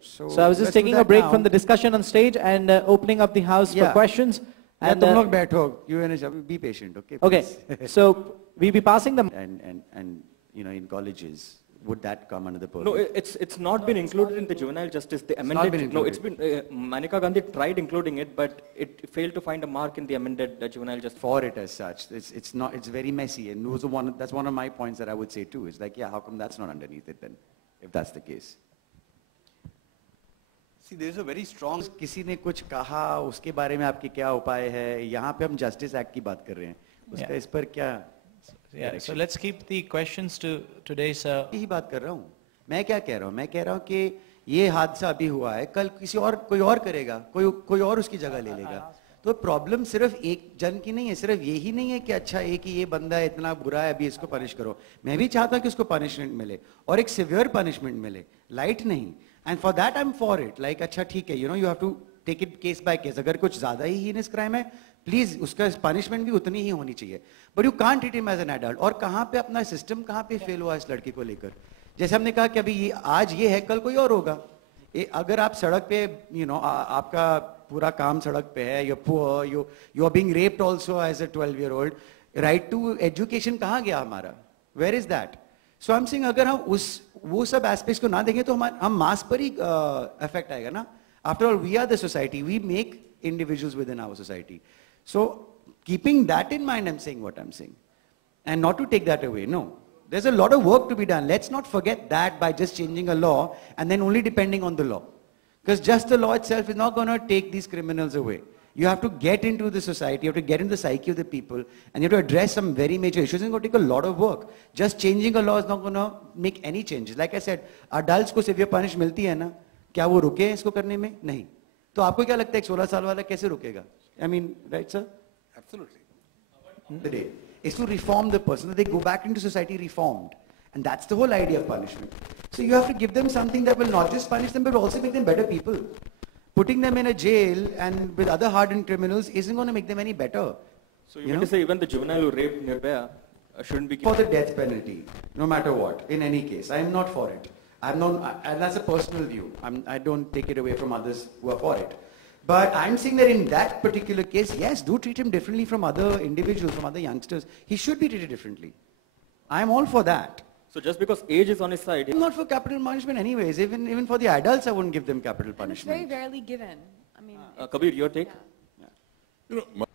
So I was just taking a break from the discussion on stage and opening up the house for questions. And तुम लोग बैठो, Q&A, be patient, okay? Okay, so we'll be passing them. And you know, in colleges, would that come under the purview? No, it's not been included in the juvenile justice. The amended. No, it's been Maneka Gandhi tried including it, but it failed to find a mark in the amended juvenile justice. For it as such, it's not. It's very messy, and that's one of my points that I would say too. Is like, yeah, how come that's not underneath it then, if that's the case? See, there is a very strong. किसी ने कुछ कहा, उसके बारे में आपके क्या उपाय है? यहाँ पे हम Justice Act की बात कर रहे हैं. उसका इस पर क्या? Yeah, so let's keep the questions to today's. यही बात कर रहा हूँ. मैं क्या कह रहा हूँ? मैं कह रहा हूँ कि ये हादसा अभी हुआ है, कल कोई और करेगा, कोई और उसकी जगह ले लेगा. तो प्रॉब्लम सिर्फ एक जन की नहीं है, सिर्फ यही नहीं है कि अच्छा एक ही ये बंदा इतना बुरा है, अभी इसको पनिश करो. मैं भी चाहता हूँ कि उसको पनिशमेंट मिले और एक सिवियर पनिशमेंट मिले, लाइट नहीं. And for that I'm for it. Like अच्छा ठीक है, you know, you have to take it case by case. अगर कुछ ज़्यादा ही heinous crime है, please उसका punishment भी उतनी ही होनी चाहिए. But you can't treat him as an adult. और कहाँ पे अपना system कहाँ पे fail हुआ इस लड़के को लेकर? जैसे हमने कहा कि अभी आज ये है, कल कोई और होगा. अगर आप सड़क पे, you know, आपका पूरा काम सड़क पे है, you're poor, you are being raped also as a 12-year-old. Right to education कहाँ गया हमारा? Where is that? So I'm saying अगर हम वो सब एस्पेक्ट्स को ना देखें तो हम मास पर ही इफेक्ट आएगा ना. After all we are the society, we make individuals within our society. So keeping that in mind I am saying what I am saying and not to take that away. No, there is a lot of work to be done. Let's not forget that by just changing a law and then only depending on the law, because just the law itself is not gonna take these criminals away. You have to get into the society, you have to get into the psyche of the people, and you have to address some very major issues. It's going to take a lot of work. Just changing a law is not going to make any changes. Like I said, adults को severe punish मिलती है ना, क्या वो रुके इसको करने में? नहीं. तो आपको क्या लगता है 16 साल वाला कैसे रुकेगा? I mean, right, sir? Absolutely. The day is to reform the person, so they go back into society reformed. And that's the whole idea of punishment. So you have to give them something that will not just punish them, but also make them better people. Putting them in a jail and with other hardened criminals isn't going to make them any better. So you mean to say even the juvenile who raped Nirbhaya shouldn't be for the death penalty, no matter what, in any case. I'm not for it. I'm not, and that's a personal view. I don't take it away from others who are for it. But I'm saying that in that particular case, yes, do treat him differently from other individuals, from other youngsters. He should be treated differently. I'm all for that. So just because age is on his side... I'm not for capital punishment anyways. Even for the adults, I wouldn't give them capital punishment. And it's very rarely given. I mean... Kabir, your take? Yeah. You know,